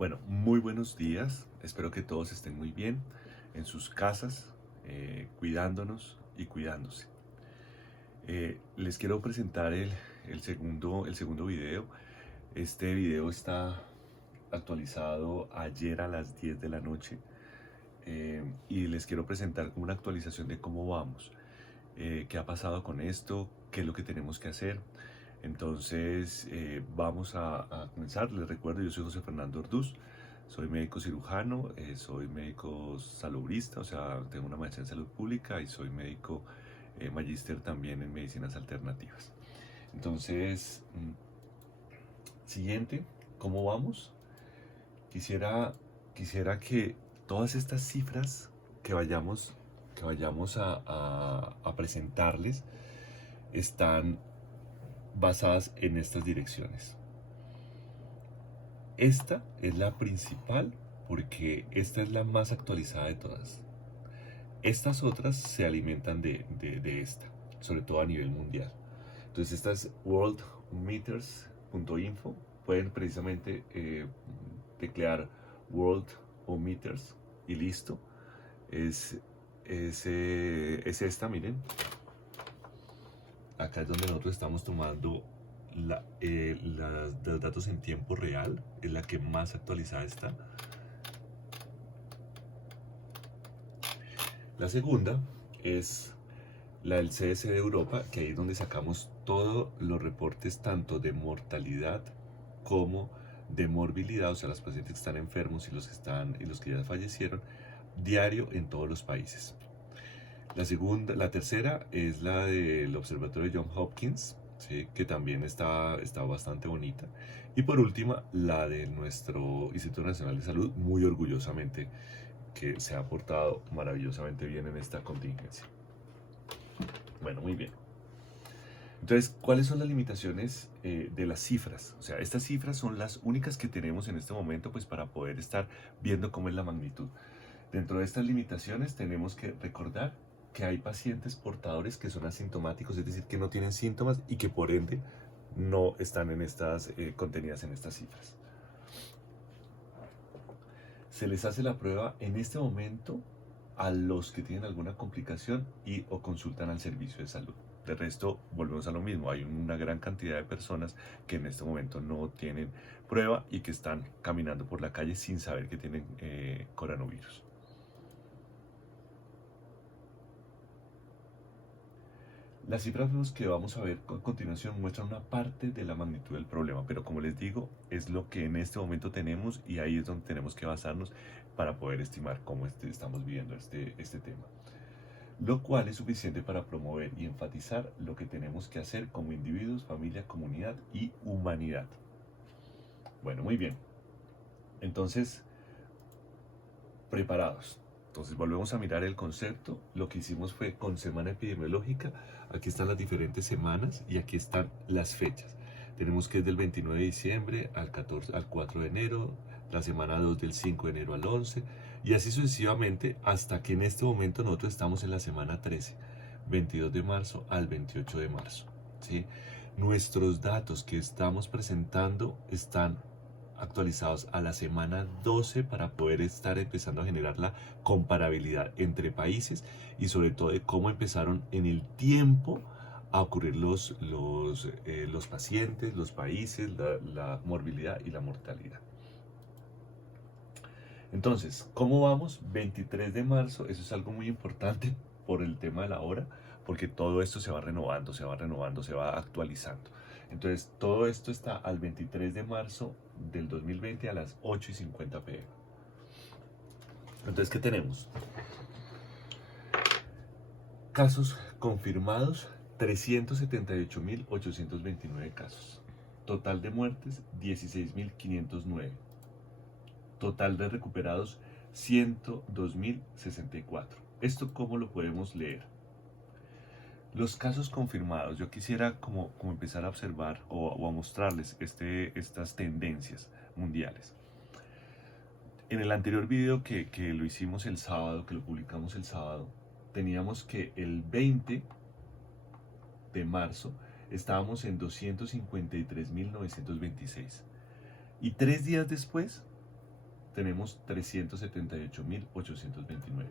Bueno, muy buenos días. Espero que todos estén muy bien en sus casas, cuidándonos y cuidándose. Les quiero presentar el segundo video. Este video está actualizado ayer a las 10 de la noche y les quiero presentar como una actualización de cómo vamos, qué ha pasado con esto, qué es lo que tenemos que hacer. Entonces, vamos a comenzar. Les recuerdo, yo soy José Fernando Orduz, soy médico cirujano, soy médico salubrista, o sea, tengo una maestría en salud pública y soy médico magíster también en medicinas alternativas. Entonces, siguiente, ¿cómo vamos? Quisiera, quisiera que todas estas cifras que vayamos a presentarles están basadas en estas direcciones. Esta es la principal porque esta es la más actualizada de todas. Estas otras se alimentan de esta, sobre todo a nivel mundial. Entonces esta es worldmeters.info. Pueden precisamente teclear worldometers y listo. Es esta, miren. Acá es donde nosotros estamos tomando los datos en tiempo real, es la que más actualizada está. La segunda es la del CDC de Europa, que ahí es donde sacamos todos los reportes tanto de mortalidad como de morbilidad, o sea, los pacientes que están enfermos y los que ya fallecieron, diario en todos los países. La tercera es la del Observatorio John Hopkins, ¿sí? Que también está bastante bonita. Y por última, la de nuestro Instituto Nacional de Salud, muy orgullosamente, que se ha portado maravillosamente bien en esta contingencia. Bueno, muy bien. Entonces, ¿cuáles son las limitaciones de las cifras? O sea, estas cifras son las únicas que tenemos en este momento pues, para poder estar viendo cómo es la magnitud. Dentro de estas limitaciones tenemos que recordar que hay pacientes portadores que son asintomáticos, es decir, que no tienen síntomas y que por ende no están contenidas en estas cifras. Se les hace la prueba en este momento a los que tienen alguna complicación y o consultan al servicio de salud. De resto, volvemos a lo mismo, hay una gran cantidad de personas que en este momento no tienen prueba y que están caminando por la calle sin saber que tienen coronavirus. Las cifras que vamos a ver a continuación muestran una parte de la magnitud del problema, pero como les digo, es lo que en este momento tenemos y ahí es donde tenemos que basarnos para poder estimar cómo estamos viviendo este tema. Lo cual es suficiente para promover y enfatizar lo que tenemos que hacer como individuos, familia, comunidad y humanidad. Bueno, muy bien. Entonces, preparados. Entonces volvemos a mirar el concepto. Lo que hicimos fue con semana epidemiológica. Aquí están las diferentes semanas y aquí están las fechas. Tenemos que es del 29 de diciembre al 4 de enero, la semana 2 del 5 de enero al 11 y así sucesivamente hasta que en este momento nosotros estamos en la semana 13, 22 de marzo al 28 de marzo. ¿Sí? Nuestros datos que estamos presentando están actualizados a la semana 12 para poder estar empezando a generar la comparabilidad entre países y sobre todo de cómo empezaron en el tiempo a ocurrir los pacientes, los países, la morbilidad y la mortalidad. Entonces, ¿cómo vamos? 23 de marzo, eso es algo muy importante por el tema de la hora, porque todo esto se va renovando, se va renovando, se va actualizando. Entonces, todo esto está al 23 de marzo del 2020 a las 8:50 pm. Entonces, ¿qué tenemos? Casos confirmados, 378.829 casos. Total de muertes, 16.509. Total de recuperados, 102.064. ¿Esto cómo lo podemos leer? Los casos confirmados, yo quisiera como empezar a observar o a mostrarles estas tendencias mundiales. En el anterior video que lo hicimos el sábado, que lo publicamos el sábado, teníamos que el 20 de marzo estábamos en 253.926. Y 3 días después tenemos 378.829.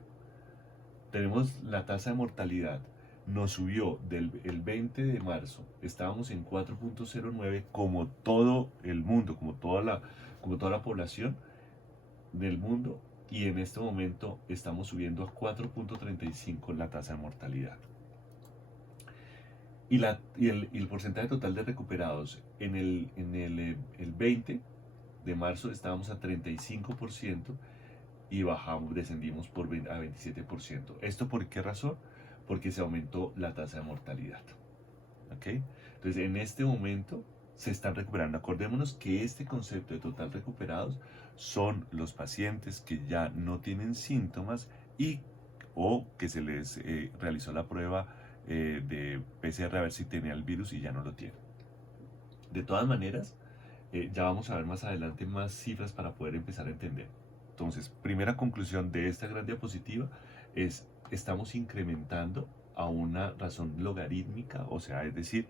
Tenemos la tasa de mortalidad, nos subió el 20 de marzo, estábamos en 4.09 como todo el mundo, como toda la población del mundo, y en este momento estamos subiendo a 4.35 la tasa de mortalidad. Y el porcentaje total de recuperados en el 20 de marzo estábamos a 35% y descendimos a 27%. ¿Esto por qué razón? Porque se aumentó la tasa de mortalidad. ¿Ok? Entonces, en este momento se están recuperando. Acordémonos que este concepto de total recuperados son los pacientes que ya no tienen síntomas o que se les realizó la prueba de PCR a ver si tenía el virus y ya no lo tiene. De todas maneras, ya vamos a ver más adelante más cifras para poder empezar a entender. Entonces, primera conclusión de esta gran diapositiva es: estamos incrementando a una razón logarítmica, o sea, es decir,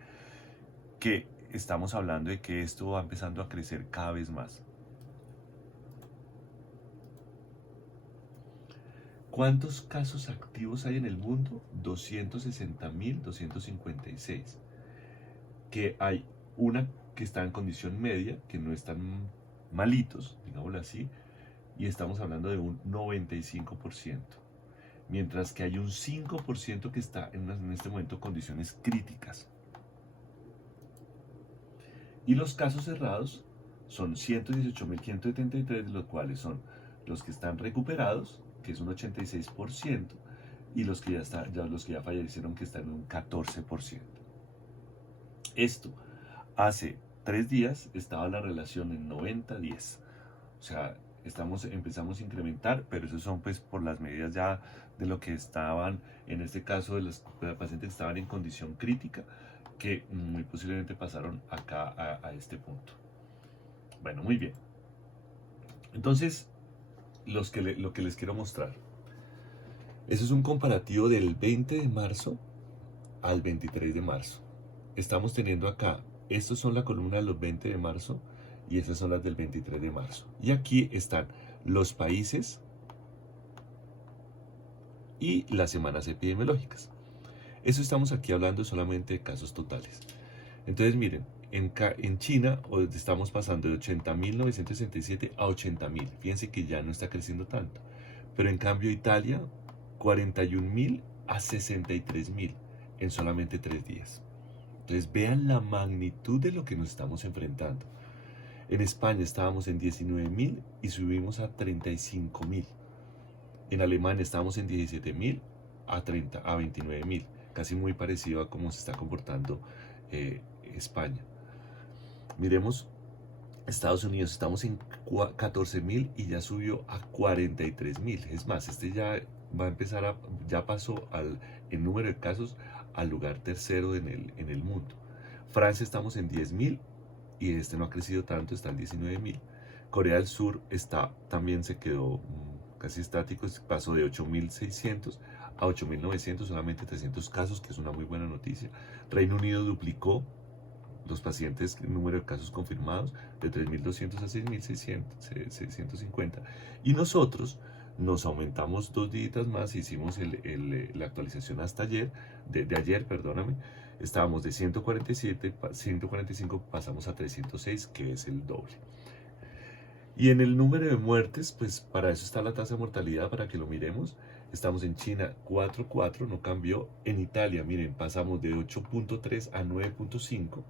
que estamos hablando de que esto va empezando a crecer cada vez más. ¿Cuántos casos activos hay en el mundo? 260.256. Que hay una que está en condición media, que no están malitos, digámoslo así, y estamos hablando de un 95%. Mientras que hay un 5% que está en este momento en condiciones críticas. Y los casos cerrados son 118.573, de los cuales son los que están recuperados, que es un 86%, y los que ya fallecieron, que están en un 14%. Esto, hace 3 días estaba la relación en 90-10. O sea, empezamos a incrementar, pero eso son pues por las medidas ya de lo que estaban, en este caso de los pacientes que estaban en condición crítica, que muy posiblemente pasaron acá a este punto. Bueno, muy bien. Entonces, lo que les quiero mostrar. Eso es un comparativo del 20 de marzo al 23 de marzo. Estamos teniendo acá, estos son la columna de los 20 de marzo y estas son las del 23 de marzo. Y aquí están los países y las semanas epidemiológicas. Eso estamos aquí hablando solamente de casos totales. Entonces miren, en China estamos pasando de 80.967 a 80.000. Fíjense que ya no está creciendo tanto. Pero en cambio Italia, 41.000 a 63.000 en solamente 3 días. Entonces vean la magnitud de lo que nos estamos enfrentando. En España estábamos en 19.000 y subimos a 35.000. En Alemania estábamos en 17.000 a 29.000. Casi muy parecido a cómo se está comportando España. Miremos Estados Unidos, estamos en 14.000 y ya subió a 43.000. Es más, este ya va a empezar ya pasó en número de casos al lugar tercero en el mundo. Francia estamos en 10.000 y este no ha crecido tanto, está en 19.000. Corea del Sur también se quedó casi estático, pasó de 8.600 a 8.900, solamente 300 casos, que es una muy buena noticia. Reino Unido duplicó los pacientes, el número de casos confirmados, de 3.200 a 6.650. Y nosotros nos aumentamos 2 días más, hicimos la actualización hasta ayer, de ayer, perdóname, estábamos de 145, pasamos a 306, que es el doble. Y en el número de muertes, pues para eso está la tasa de mortalidad, para que lo miremos. Estamos en China 4.4, no cambió. En Italia, miren, pasamos de 8.3 a 9.5.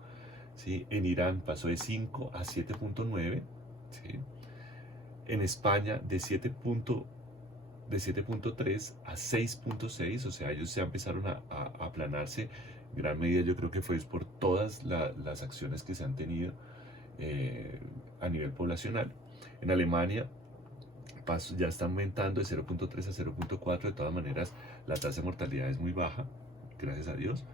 ¿sí? En Irán pasó de 5 a 7.9. ¿sí? En España de 7.3 a 6.6, o sea, ellos ya empezaron a aplanarse. En gran medida yo creo que fue por todas las acciones que se han tenido a nivel poblacional. En Alemania ya está aumentando de 0.3 a 0.4, de todas maneras la tasa de mortalidad es muy baja, gracias a Dios.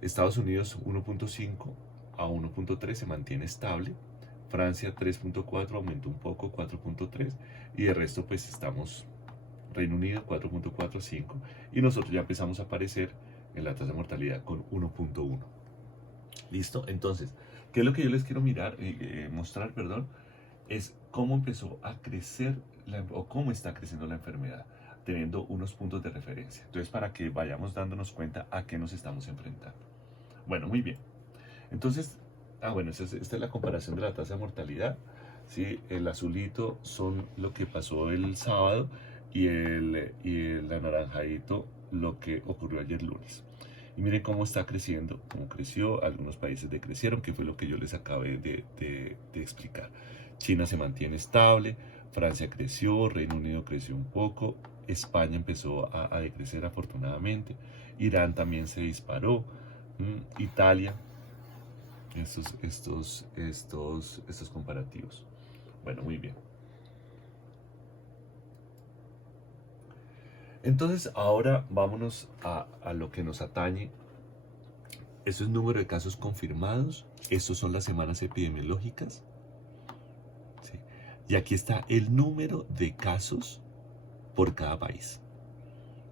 Estados Unidos 1.5 a 1.3 se mantiene estable. Francia 3.4 aumentó un poco, 4.3, y de resto pues estamos Reino Unido 4.4 a 5, y nosotros ya empezamos a aparecer en la tasa de mortalidad con 1.1. ¿Listo? Entonces, ¿qué es lo que yo les quiero mostrar, perdón? es cómo empezó a crecer o cómo está creciendo la enfermedad, teniendo unos puntos de referencia. Entonces, para que vayamos dándonos cuenta a qué nos estamos enfrentando. Bueno, muy bien. Entonces, bueno, esta es la comparación de la tasa de mortalidad. ¿Sí? El azulito son lo que pasó el sábado y el anaranjadito lo que ocurrió ayer lunes. Y miren cómo está creciendo, cómo creció, algunos países decrecieron, que fue lo que yo les acabé de explicar. China se mantiene estable, Francia creció, Reino Unido creció un poco, España empezó a decrecer afortunadamente, Irán también se disparó, Italia, estos comparativos. Bueno, muy bien. Entonces ahora vámonos a lo que nos atañe. Eso es número de casos confirmados. Estos son las semanas epidemiológicas. ¿Sí? Y aquí está el número de casos por cada país.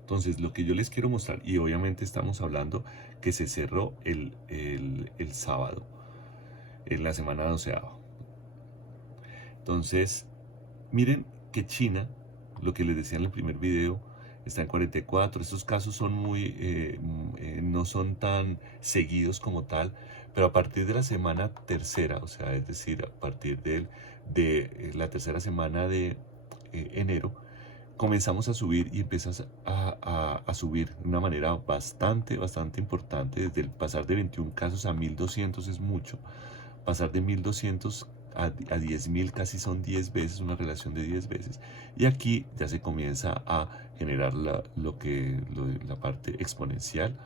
Entonces, lo que yo les quiero mostrar, y obviamente estamos hablando que se cerró el sábado, en la semana 12ª. Entonces, miren que China, lo que les decía en el primer video, está en 44. Estos casos son no son tan seguidos como tal, pero a partir de la semana tercera, o sea, es decir, a partir de la tercera semana de enero, comenzamos a subir y empiezas a subir de una manera bastante importante. Desde el pasar de 21 casos a 1200 es mucho. Pasar de 1200 a 10.000 casi son 10 veces, una relación de 10 veces. Y aquí ya se comienza a generar la parte exponencial,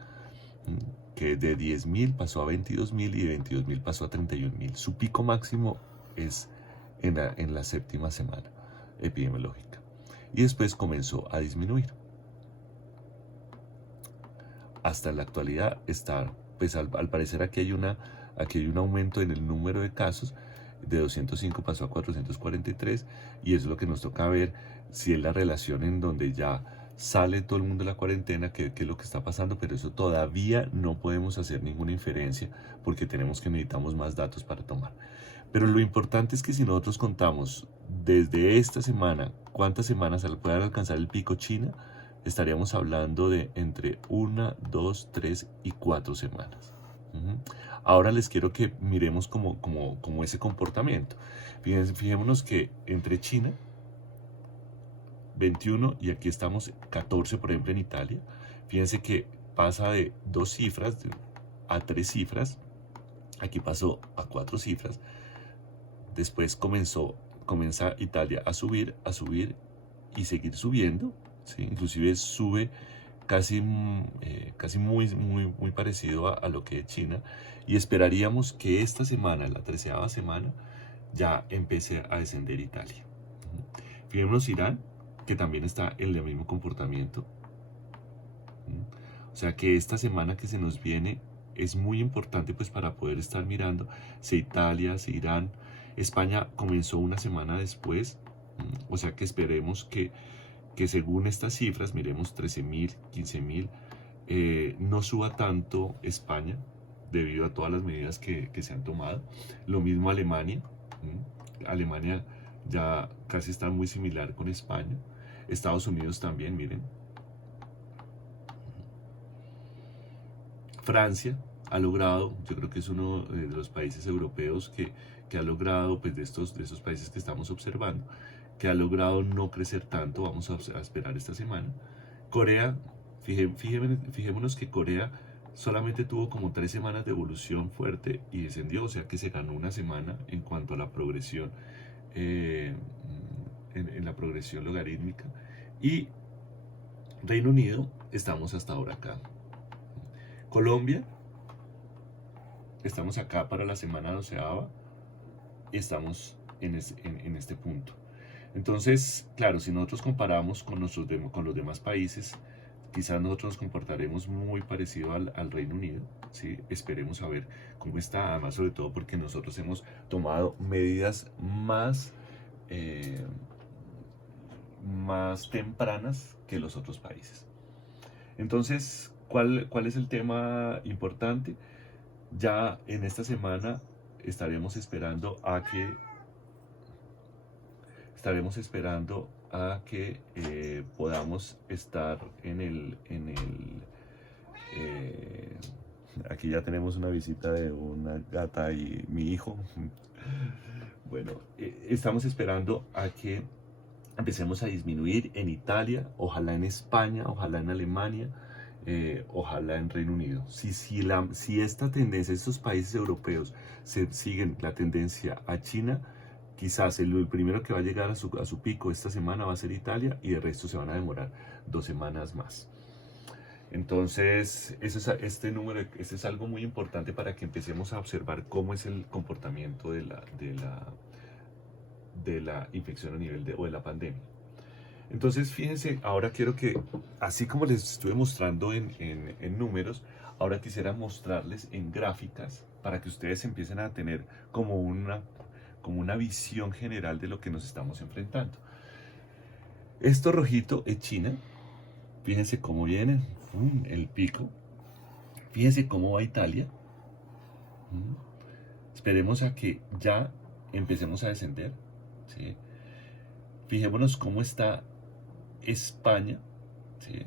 que de 10.000 pasó a 22.000 y de 22.000 pasó a 31.000. Su pico máximo es en la séptima semana epidemiológica. Y después comenzó a disminuir. Hasta la actualidad está, pues al parecer aquí hay un aumento en el número de casos. De 205 pasó a 443 y eso es lo que nos toca ver, si es la relación en donde ya sale todo el mundo de la cuarentena, qué es lo que está pasando, pero eso todavía no podemos hacer ninguna inferencia porque necesitamos más datos para tomar. Pero lo importante es que si nosotros contamos desde esta semana, cuántas semanas puedan alcanzar el pico China, estaríamos hablando de entre 1, 2, 3 y 4 semanas. Ahora les quiero que miremos como ese comportamiento. Fijémonos que entre China, 21, y aquí estamos 14, por ejemplo, en Italia. Fíjense que pasa de 2 cifras a 3 cifras. Aquí pasó a 4 cifras. Después comienza Italia a subir y seguir subiendo. ¿Sí? Inclusive sube casi muy parecido a lo que es China, y esperaríamos que esta semana, la 13ª semana, ya empiece a descender Italia. Fijémonos Irán, que también está en el mismo comportamiento. O sea que esta semana que se nos viene es muy importante, pues, para poder estar mirando si Italia, si Irán. España comenzó una semana después, o sea que esperemos que según estas cifras, miremos 13.000, 15.000, no suba tanto España debido a todas las medidas que se han tomado. Lo mismo Alemania. Alemania ya casi está muy similar con España. Estados Unidos también, miren. Francia ha logrado, yo creo que es uno de los países europeos que ha logrado, pues de estos países que estamos observando, que ha logrado no crecer tanto. Vamos a esperar esta semana. Corea, fijémonos que Corea solamente tuvo como 3 semanas de evolución fuerte y descendió, o sea que se ganó una semana en cuanto a la progresión, en la progresión logarítmica. Y Reino Unido, estamos hasta ahora acá. Colombia, estamos acá para la semana 12ª y estamos en este punto. Entonces, claro, si nosotros comparamos con los demás países, quizás nosotros nos comportaremos muy parecido al Reino Unido, ¿sí? Esperemos a ver cómo está, además sobre todo porque nosotros hemos tomado medidas más tempranas que los otros países. Entonces, ¿cuál es el tema importante? Ya en esta semana estaremos esperando a que estaremos esperando a que podamos estar aquí ya tenemos una visita de una gata y mi hijo. Bueno, estamos esperando a que empecemos a disminuir en Italia, ojalá en España, ojalá en Alemania, ojalá en Reino Unido. Si esta tendencia, estos países europeos siguen la tendencia a China, quizás el primero que va a llegar a su pico esta semana va a ser Italia y el resto se van a demorar 2 semanas más. Entonces, este es algo muy importante para que empecemos a observar cómo es el comportamiento de la infección a nivel o de la pandemia. Entonces, fíjense, ahora quiero que, así como les estuve mostrando en números, ahora quisiera mostrarles en gráficas para que ustedes empiecen a tener como una visión general de lo que nos estamos enfrentando. Esto rojito es China. Fíjense cómo viene el pico. Fíjense cómo va Italia. Esperemos a que ya empecemos a descender. ¿Sí? Fijémonos cómo está España. ¿Sí?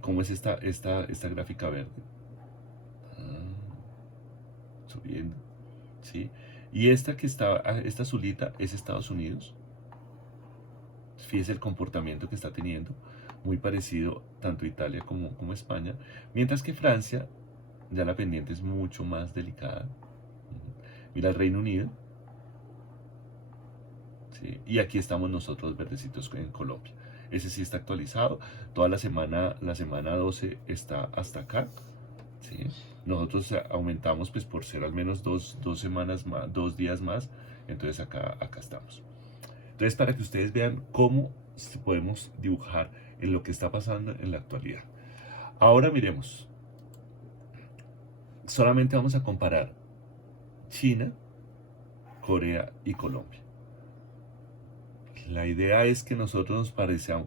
¿Cómo es esta gráfica verde? Subiendo. ¿Sí? Y esta azulita es Estados Unidos. Fíjese el comportamiento que está teniendo, muy parecido tanto Italia como España, mientras que Francia, ya la pendiente es mucho más delicada. Mira el Reino Unido, ¿sí? Y aquí estamos nosotros verdecitos en Colombia. Ese sí está actualizado, toda la semana 12 está hasta acá, ¿sí? Nosotros aumentamos pues por ser al menos dos semanas más, 2 días más, entonces acá estamos. Entonces, para que ustedes vean cómo podemos dibujar en lo que está pasando en la actualidad. Ahora miremos. Solamente vamos a comparar China, Corea y Colombia. La idea es que nosotros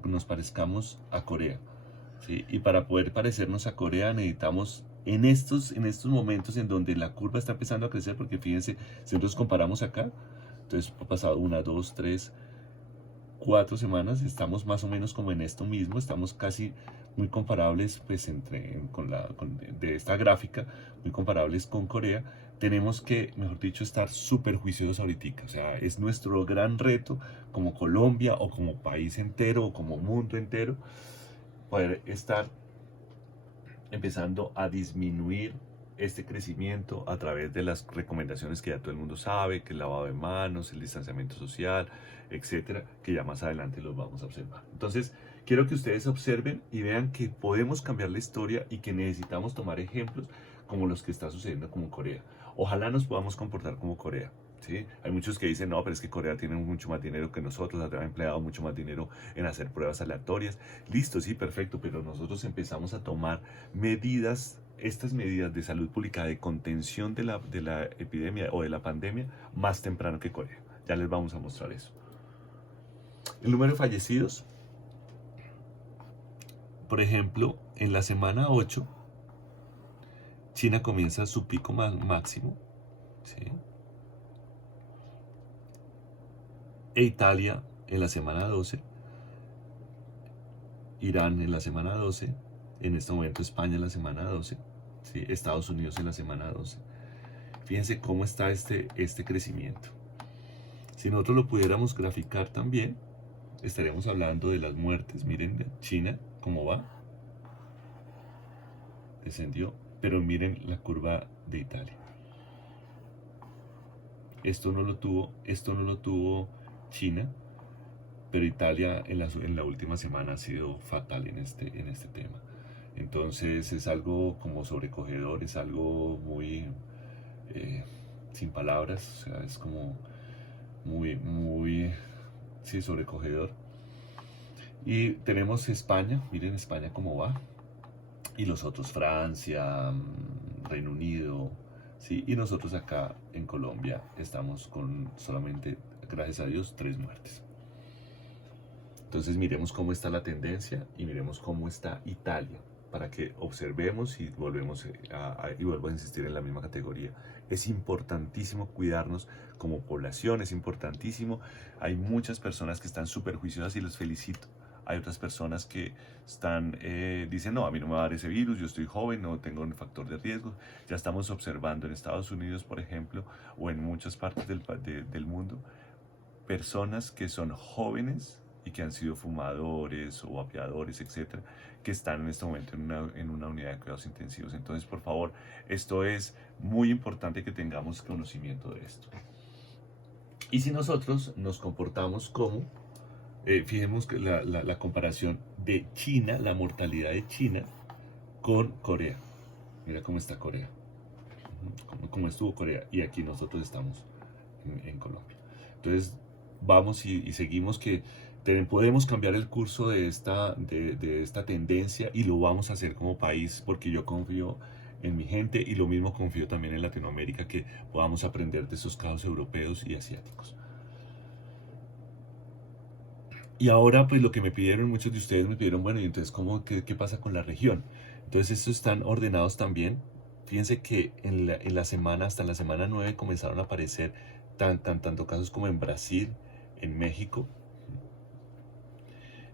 nos parezcamos a Corea, ¿sí? Y para poder parecernos a Corea necesitamos en estos momentos en donde la curva está empezando a crecer, porque fíjense, si nosotros comparamos acá, entonces ha pasado 1, 2, 3, 4 semanas, estamos más o menos como en esto mismo, estamos casi muy comparables pues de esta gráfica, muy comparables con Corea. Tenemos que, mejor dicho, estar súper juiciosos ahorita, o sea, es nuestro gran reto como Colombia o como país entero o como mundo entero, poder estar empezando a disminuir este crecimiento a través de las recomendaciones que ya todo el mundo sabe, que el lavado de manos, el distanciamiento social, etcétera, que ya más adelante los vamos a observar. Entonces, quiero que ustedes observen y vean que podemos cambiar la historia y que necesitamos tomar ejemplos como los que está sucediendo con Corea. Ojalá nos podamos comportar como Corea. ¿Sí? Hay muchos que dicen, no, pero es que Corea tiene mucho más dinero que nosotros, ha empleado mucho más dinero en hacer pruebas aleatorias. Listo, sí, perfecto, pero nosotros empezamos a tomar estas medidas de salud pública, de contención de la epidemia o de la pandemia, más temprano que Corea. Ya les vamos a mostrar eso. El número de fallecidos, por ejemplo, en la semana 8, China comienza su pico máximo, ¿sí? E Italia en la semana 12, Irán en la semana 12, en este momento España en la semana 12, ¿sí? Estados Unidos en la semana 12. Fíjense cómo está este crecimiento. Si nosotros lo pudiéramos graficar también, estaremos hablando de las muertes. Miren China cómo va, descendió, pero miren la curva de Italia. Esto no lo tuvo China, pero Italia en la última semana ha sido fatal en este tema. Entonces es algo como sobrecogedor, es algo muy sin palabras, o sea, es como muy sí, sobrecogedor. Y tenemos España, miren España cómo va, y los otros Francia, Reino Unido, ¿sí? Y nosotros acá en Colombia estamos con solamente, gracias a Dios, 3 muertes. Entonces miremos cómo está la tendencia y miremos cómo está Italia para que observemos y y vuelvo a insistir en la misma categoría. Es importantísimo cuidarnos como población, es importantísimo. Hay muchas personas que están súper juiciosas y los felicito. Hay otras personas que dicen, no, a mí no me va a dar ese virus, yo estoy joven, no tengo un factor de riesgo. Ya estamos observando en Estados Unidos, por ejemplo, o en muchas partes del mundo, personas que son jóvenes y que han sido fumadores o vapeadores, etcétera, que están en este momento en una unidad de cuidados intensivos. Entonces, por favor, esto es muy importante que tengamos conocimiento de esto. Y si nosotros nos comportamos como, fijemos que la comparación de China, la mortalidad de China con Corea. Mira cómo está Corea, cómo estuvo Corea, y aquí nosotros estamos en Colombia. Entonces, vamos y seguimos que podemos cambiar el curso de esta tendencia, y lo vamos a hacer como país, porque yo confío en mi gente, y lo mismo confío también en Latinoamérica, que podamos aprender de esos casos europeos y asiáticos. Y ahora, pues lo que me pidieron, muchos de ustedes me pidieron, bueno, y entonces, ¿qué pasa con la región? Entonces, estos están ordenados también. Fíjense que en la semana, hasta la semana 9, comenzaron a aparecer tanto casos como en Brasil, en México.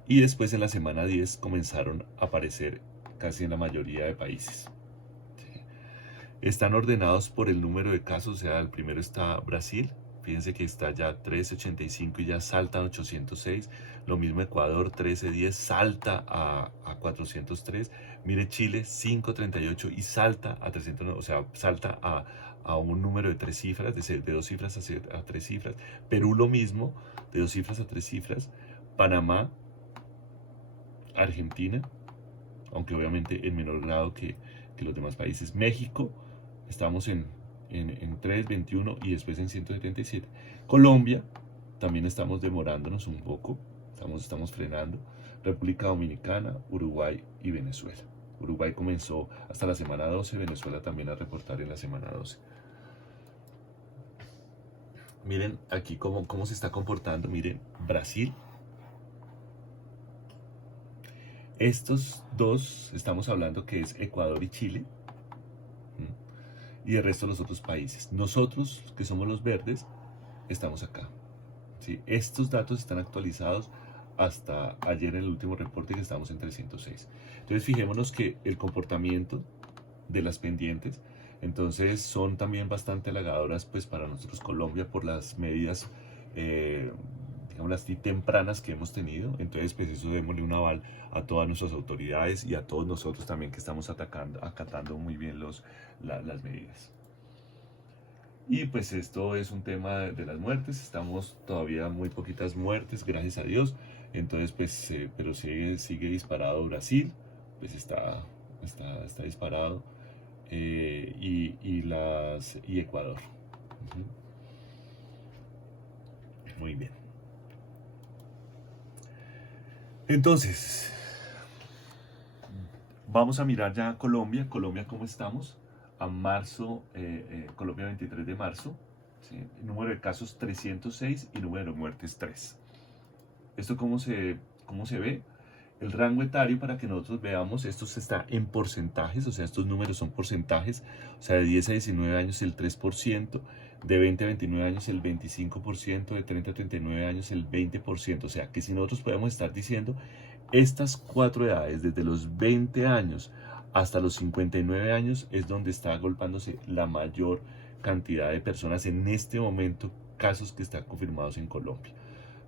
Y después en la semana 10 comenzaron a aparecer casi en la mayoría de países. ¿Sí? Están ordenados por el número de casos, o sea, el primero está Brasil. Fíjense que está ya 1385 y ya salta a 806. Lo mismo Ecuador, 1310, salta a 403. Mire Chile, 538 y salta a 309, o sea, salta a un número de 3 cifras, de 2 cifras a 3 cifras. Perú lo mismo, de 2 cifras a 3 cifras. Panamá, Argentina, aunque obviamente en menor grado que los demás países. México, estamos en 321 y después en 177. Colombia, también estamos demorándonos un poco, estamos frenando. República Dominicana, Uruguay y Venezuela. Uruguay comenzó hasta la semana 12, Venezuela también a reportar en la semana 12. Miren aquí cómo se está comportando. Miren, Brasil. Estos dos, estamos hablando que es Ecuador y Chile, y el resto de los otros países. Nosotros, que somos los verdes, estamos acá. ¿Sí? Estos datos están actualizados hasta ayer en el último reporte, que estamos en 306. Entonces, fijémonos que el comportamiento de las pendientes, entonces, son también bastante halagadoras, pues, para nosotros Colombia, por las medidas, digamos así, tempranas que hemos tenido. Entonces, pues, eso démosle un aval a todas nuestras autoridades y a todos nosotros también, que estamos acatando muy bien las medidas. Y pues esto es un tema de las muertes. Estamos todavía muy poquitas muertes, gracias a Dios. Entonces, pues, pero sigue disparado Brasil, pues está disparado, y Ecuador. Muy bien. Entonces, vamos a mirar ya Colombia. Colombia, ¿cómo estamos? A marzo, Colombia 23 de marzo, ¿sí? Número de casos 306 y número de muertes 3. ¿Esto cómo se ve? El rango etario, para que nosotros veamos, esto está en porcentajes, o sea, estos números son porcentajes, o sea, de 10 a 19 años el 3%, de 20 a 29 años el 25%, de 30 a 39 años el 20%, o sea, que si nosotros podemos estar diciendo, estas 4 edades, desde los 20 años hasta los 59 años, es donde está agolpándose la mayor cantidad de personas en este momento, casos que están confirmados en Colombia.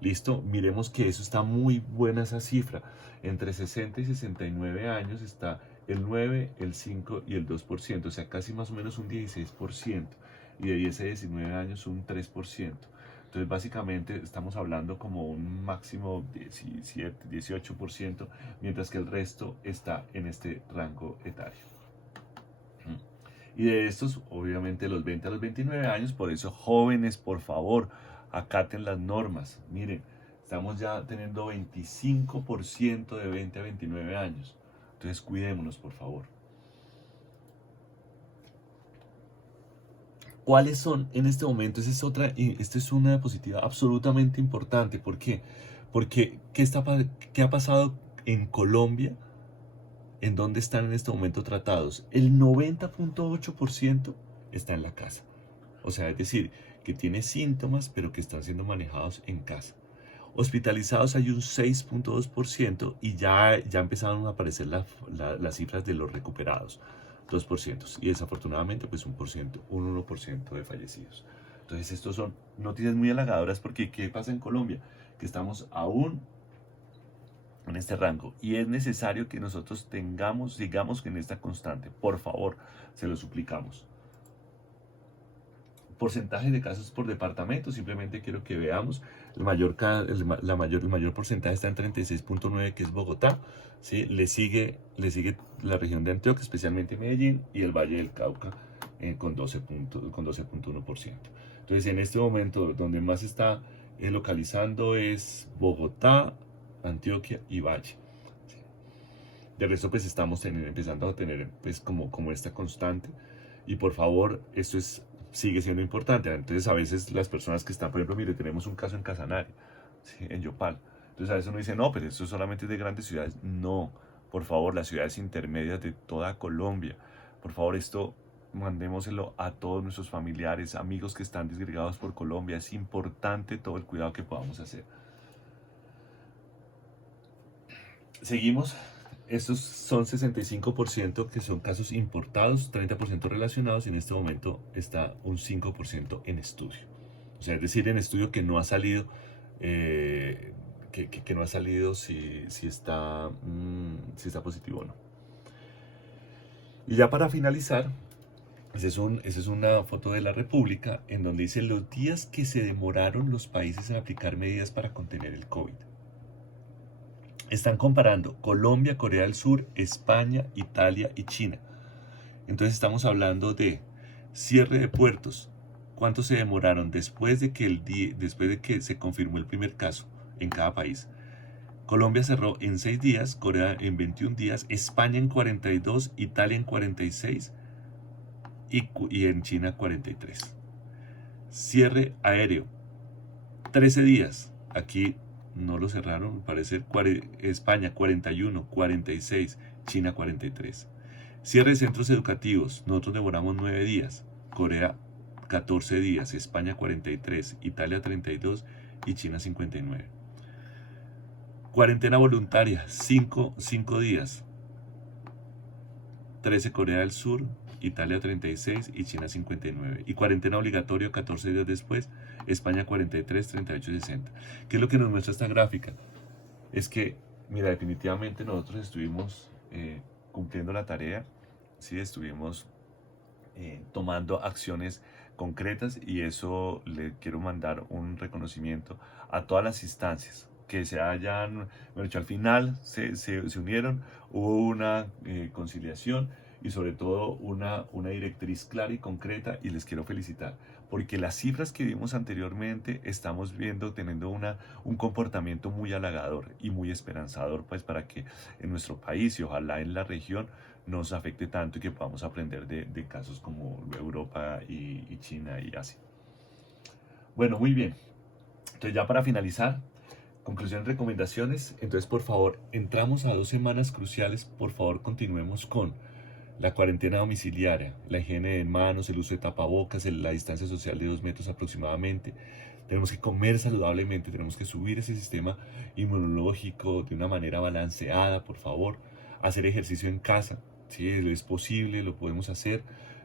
Listo, miremos que eso está muy buena, esa cifra. Entre 60 y 69 años está el 9, el 5 y el 2%, o sea, casi más o menos un 16%, y de 10 a 19 años un 3%. Entonces, básicamente estamos hablando como un máximo 17, 18%, mientras que el resto está en este rango etario. Y de estos, obviamente, los 20 a los 29 años, por eso, jóvenes, por favor, acaten las normas. Miren, estamos ya teniendo 25% de 20 a 29 años. Entonces, cuidémonos, por favor. ¿Cuáles son en este momento? Esta es una diapositiva absolutamente importante. ¿Por qué? Porque, ¿qué ha pasado en Colombia ¿En dónde están en este momento tratados? El 90.8% está en la casa. O sea, es decir, que tiene síntomas, pero que están siendo manejados en casa. Hospitalizados hay un 6.2% y ya empezaron a aparecer las cifras de los recuperados, 2%. Y desafortunadamente, pues un 1% de fallecidos. Entonces, estos son noticias muy halagadoras porque ¿qué pasa en Colombia? Que estamos aún en este rango y es necesario que nosotros sigamos en esta constante. Por favor, se lo suplicamos. Porcentaje de casos por departamento, simplemente quiero que veamos. El mayor porcentaje está en 36.9, que es Bogotá, ¿sí? Le sigue la región de Antioquia, especialmente Medellín, y el Valle del Cauca con 12.1%. Entonces, en este momento, donde más está localizando es Bogotá, Antioquia y Valle. ¿Sí? De resto, pues estamos empezando a tener pues como esta constante. Y por favor, esto sigue siendo importante. Entonces, a veces las personas que están, por ejemplo, mire, tenemos un caso en Casanare, ¿sí? En Yopal. Entonces, a veces uno dice, no, pero esto solamente es de grandes ciudades. No, por favor, las ciudades intermedias de toda Colombia. Por favor, esto mandémoselo a todos nuestros familiares, amigos que están desgregados por Colombia. Es importante todo el cuidado que podamos hacer. Seguimos. Estos son 65% que son casos importados, 30% relacionados y en este momento está un 5% en estudio. O sea, es decir, en estudio que no ha salido, que no ha salido si está positivo o no. Y ya para finalizar, esa es una foto de la República en donde dice los días que se demoraron los países en aplicar medidas para contener el COVID. Están comparando Colombia, Corea del Sur, España, Italia y China. Entonces estamos hablando de cierre de puertos. ¿Cuánto se demoraron después de que se confirmó el primer caso en cada país? Colombia cerró en 6 días, Corea en 21 días, España en 42, Italia en 46 y en China 43. Cierre aéreo, 13 días. Aquí no lo cerraron, parece España 41, 46, China 43. Cierre de centros educativos, nosotros demoramos 9 días, Corea 14 días, España 43, Italia 32 y China 59. Cuarentena voluntaria, 5 días, 13 Corea del Sur, Italia 36 y China 59. Y cuarentena obligatoria 14 días después, España 43, 38 y 60. ¿Qué es lo que nos muestra esta gráfica? Es que, mira, definitivamente nosotros estuvimos cumpliendo la tarea, ¿sí? Estuvimos tomando acciones concretas y eso le quiero mandar un reconocimiento a todas las instancias que se hayan, bueno, al final se unieron, hubo una conciliación y sobre todo una directriz clara y concreta y les quiero felicitar porque las cifras que vimos anteriormente estamos teniendo un comportamiento muy halagador y muy esperanzador pues para que en nuestro país y ojalá en la región nos afecte tanto y que podamos aprender de casos como Europa y China y Asia. Bueno, muy bien. Entonces ya para finalizar, conclusiones, recomendaciones. Entonces, por favor, entramos a 2 semanas cruciales. Por favor, continuemos con la cuarentena domiciliaria, la higiene de manos, el uso de tapabocas, la distancia social de 2 metros aproximadamente. Tenemos que comer saludablemente, tenemos que subir ese sistema inmunológico de una manera balanceada, por favor. Hacer ejercicio en casa, si es posible, lo podemos hacer.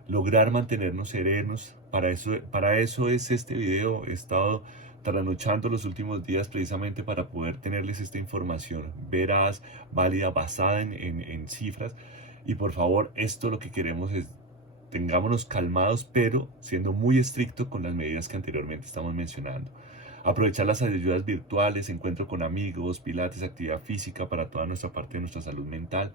Lograr mantenernos serenos. Para eso es este video. He estado trasnochando los últimos días precisamente para poder tenerles esta información veraz, válida, basada en cifras. Y por favor, esto lo que queremos es tengámonos calmados, pero siendo muy estrictos con las medidas que anteriormente estamos mencionando. Aprovechar las ayudas virtuales, encuentro con amigos, pilates, actividad física para toda nuestra parte de nuestra salud mental.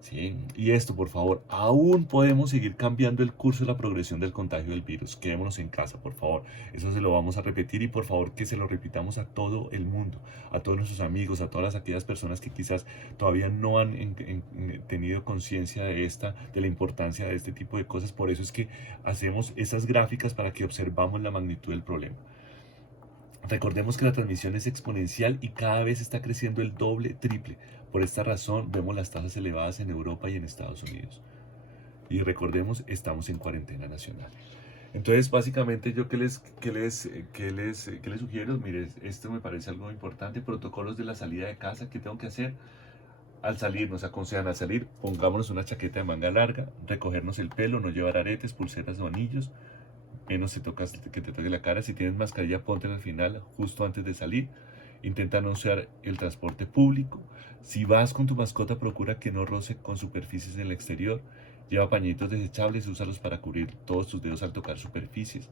¿Sí? Y esto, por favor, aún podemos seguir cambiando el curso y la progresión del contagio del virus. Quedémonos en casa, por favor. Eso se lo vamos a repetir y por favor que se lo repitamos a todo el mundo, a todos nuestros amigos, a todas aquellas personas que quizás todavía no han tenido conciencia de la importancia de este tipo de cosas. Por eso es que hacemos esas gráficas para que observamos la magnitud del problema. Recordemos que la transmisión es exponencial y cada vez está creciendo el doble, triple. Por esta razón vemos las tasas elevadas en Europa y en Estados Unidos. Y recordemos, estamos en cuarentena nacional. Entonces, básicamente, yo qué les sugiero, mire, esto me parece algo importante, protocolos de la salida de casa, ¿qué tengo que hacer? Al salir, nos aconsejan al salir, pongámonos una chaqueta de manga larga, recogernos el pelo, no llevar aretes, pulseras o anillos, menos si tocas que te toque la cara. Si tienes mascarilla, póntela al final, justo antes de salir. Intenta no usar el transporte público. Si vas con tu mascota, procura que no roce con superficies en el exterior. Lleva pañitos desechables, úsalos para cubrir todos tus dedos al tocar superficies.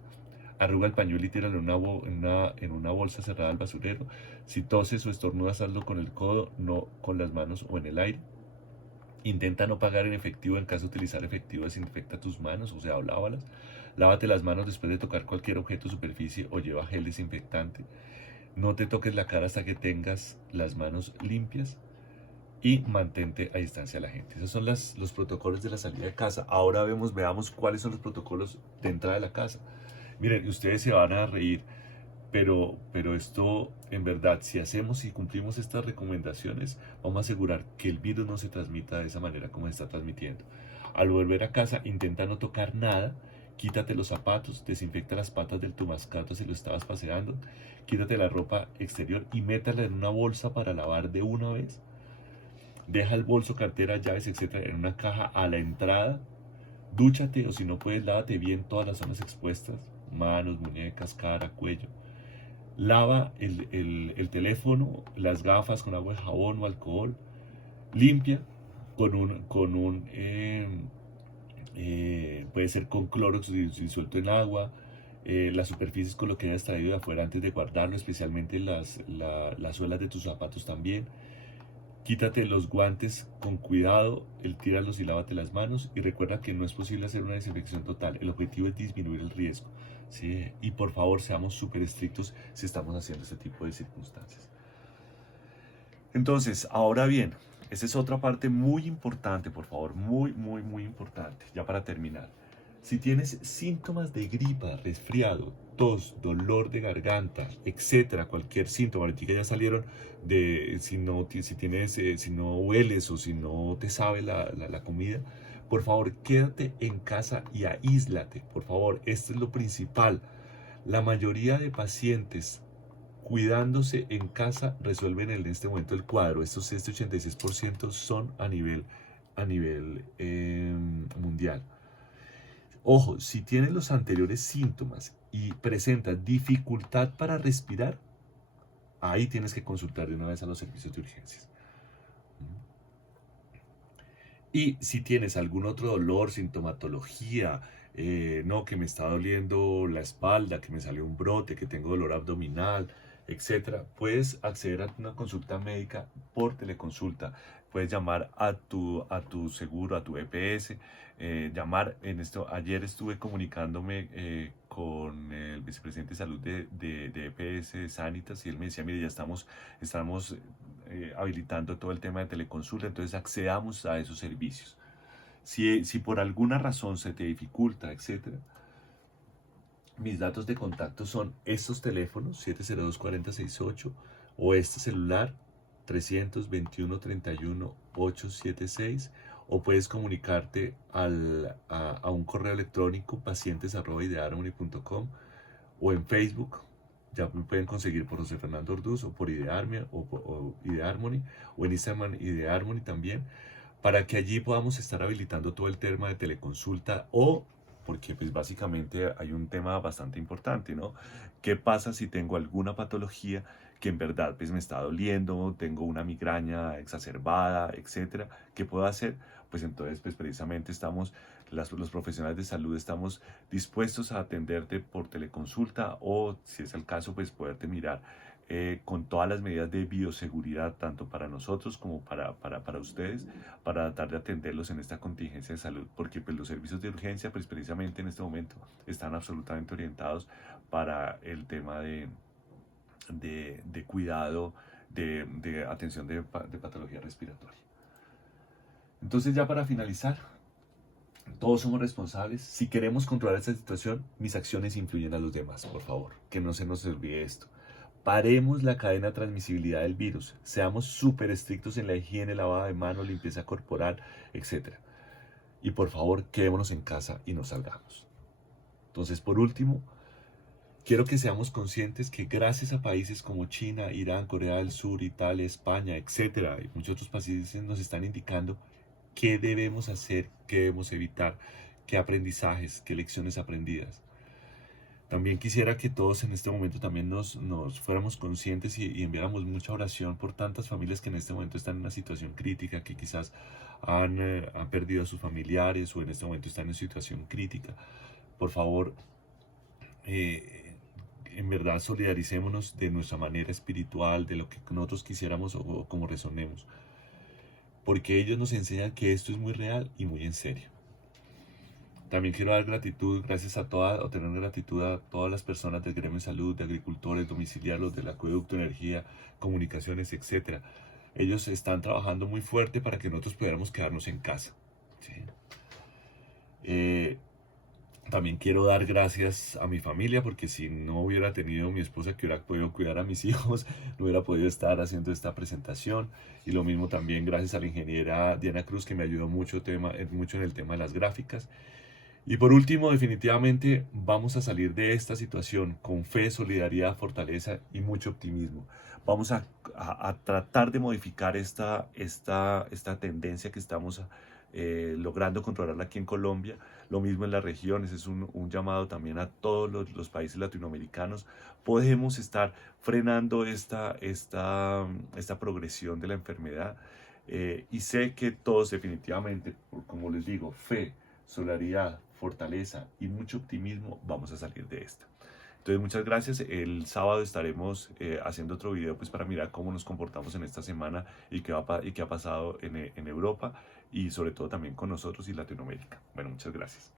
Arruga el pañuelo y tíralo en una bolsa cerrada al basurero. Si toses o estornudas, hazlo con el codo, no con las manos o en el aire. Intenta no pagar en efectivo. En caso de utilizar efectivo, desinfecta tus manos, o sea, lávalas. Lávate las manos después de tocar cualquier objeto o superficie o lleva gel desinfectante. No te toques la cara hasta que tengas las manos limpias y mantente a distancia de la gente. Esos son los protocolos de la salida de casa. Ahora veamos cuáles son los protocolos de entrada de la casa. Miren, ustedes se van a reír, pero esto, en verdad, si hacemos y cumplimos estas recomendaciones, vamos a asegurar que el virus no se transmita de esa manera como se está transmitiendo. Al volver a casa, intenta no tocar nada. Quítate los zapatos, desinfecta las patas de tu mascota si lo estabas paseando, quítate la ropa exterior y métala en una bolsa para lavar de una vez. Deja el bolso, cartera, llaves, etcétera, en una caja a la entrada. Dúchate o si no puedes, lávate bien todas las zonas expuestas, manos, muñecas, cara, cuello. Lava el teléfono, las gafas con agua de jabón o alcohol. Limpia puede ser con cloro disuelto en agua. Las superficies con lo que hayas traído de afuera antes de guardarlo, especialmente las suelas de tus zapatos también. Quítate los guantes con cuidado, tíralos y lávate las manos. Y recuerda que no es posible hacer una desinfección total. El objetivo es disminuir el riesgo, ¿sí? Y por favor, seamos súper estrictos si estamos haciendo este tipo de circunstancias. Entonces, ahora bien, esa es otra parte muy importante, por favor, muy, muy, muy importante. Ya para terminar. Si tienes síntomas de gripa, resfriado, tos, dolor de garganta, etcétera, cualquier síntoma, ahorita ya salieron de si no hueles o si no te sabe la comida, por favor, quédate en casa y aíslate, por favor, esto es lo principal. La mayoría de pacientes cuidándose en casa resuelven en este momento el cuadro. Este 86% son a nivel mundial. Ojo, si tienes los anteriores síntomas y presentas dificultad para respirar, ahí tienes que consultar de una vez a los servicios de urgencias. Y si tienes algún otro dolor, sintomatología, no, que me está doliendo la espalda, que me salió un brote, que tengo dolor abdominal, etcétera, puedes acceder a una consulta médica por teleconsulta. Puedes llamar a tu seguro, a tu EPS, ayer estuve comunicándome con el vicepresidente de salud de EPS Sanitas y él me decía, mire, ya estamos habilitando todo el tema de teleconsulta, entonces accedamos a esos servicios. Si por alguna razón se te dificulta, etcétera, mis datos de contacto son estos teléfonos, 702-4068, o este celular, 321-31-876, o puedes comunicarte a un correo electrónico, pacientes@idearmony.com, o en Facebook. Ya me pueden conseguir por José Fernando Orduz o por Idearmony, o en Instagram Idearmony también, para que allí podamos estar habilitando todo el tema de teleconsulta, o porque pues básicamente hay un tema bastante importante, ¿no? ¿Qué pasa si tengo alguna patología que en verdad pues me está doliendo, tengo una migraña exacerbada, etcétera? ¿Qué puedo hacer? Pues entonces pues precisamente los profesionales de salud estamos dispuestos a atenderte por teleconsulta, o si es el caso pues poderte mirar con todas las medidas de bioseguridad, tanto para nosotros como para ustedes, para tratar de atenderlos en esta contingencia de salud, porque pues, los servicios de urgencia pues precisamente en este momento están absolutamente orientados para el tema de cuidado, de atención de patología respiratoria. Entonces, ya para finalizar, todos somos responsables. Si queremos controlar esta situación, mis acciones influyen a los demás, por favor, que no se nos olvide esto. Paremos la cadena de transmisibilidad del virus. Seamos súper estrictos en la higiene, lavado de manos, limpieza corporal, etc. Y por favor, quedémonos en casa y no salgamos. Entonces, por último, quiero que seamos conscientes que gracias a países como China, Irán, Corea del Sur, Italia, España, etc., y muchos otros países nos están indicando qué debemos hacer, qué debemos evitar, qué aprendizajes, qué lecciones aprendidas. También quisiera que todos en este momento también nos fuéramos conscientes y enviáramos mucha oración por tantas familias que en este momento están en una situación crítica, que quizás han perdido a sus familiares o en este momento están en situación crítica. Por favor, en verdad solidaricémonos de nuestra manera espiritual, de lo que nosotros quisiéramos o como resonemos. Porque ellos nos enseñan que esto es muy real y muy en serio. También quiero dar gratitud, gracias a todas, o tener gratitud a todas las personas del gremio de salud, de agricultores, domiciliarios, del acueducto, energía, comunicaciones, etc. Ellos están trabajando muy fuerte para que nosotros pudiéramos quedarnos en casa. ¿Sí? También quiero dar gracias a mi familia, porque si no hubiera tenido mi esposa que hubiera podido cuidar a mis hijos, no hubiera podido estar haciendo esta presentación. Y lo mismo también gracias a la ingeniera Diana Cruz, que me ayudó mucho en el tema de las gráficas. Y por último, definitivamente vamos a salir de esta situación con fe, solidaridad, fortaleza y mucho optimismo. Vamos a tratar de modificar esta tendencia que estamos logrando controlar aquí en Colombia. Lo mismo en las regiones, es un llamado también a todos los países latinoamericanos. Podemos estar frenando esta progresión de la enfermedad. Y sé que todos definitivamente, como les digo, fe, solidaridad, fortaleza y mucho optimismo, vamos a salir de esta. Entonces, muchas gracias. El sábado estaremos haciendo otro video pues para mirar cómo nos comportamos en esta semana y qué ha pasado en Europa y sobre todo también con nosotros y Latinoamérica. Bueno, muchas gracias.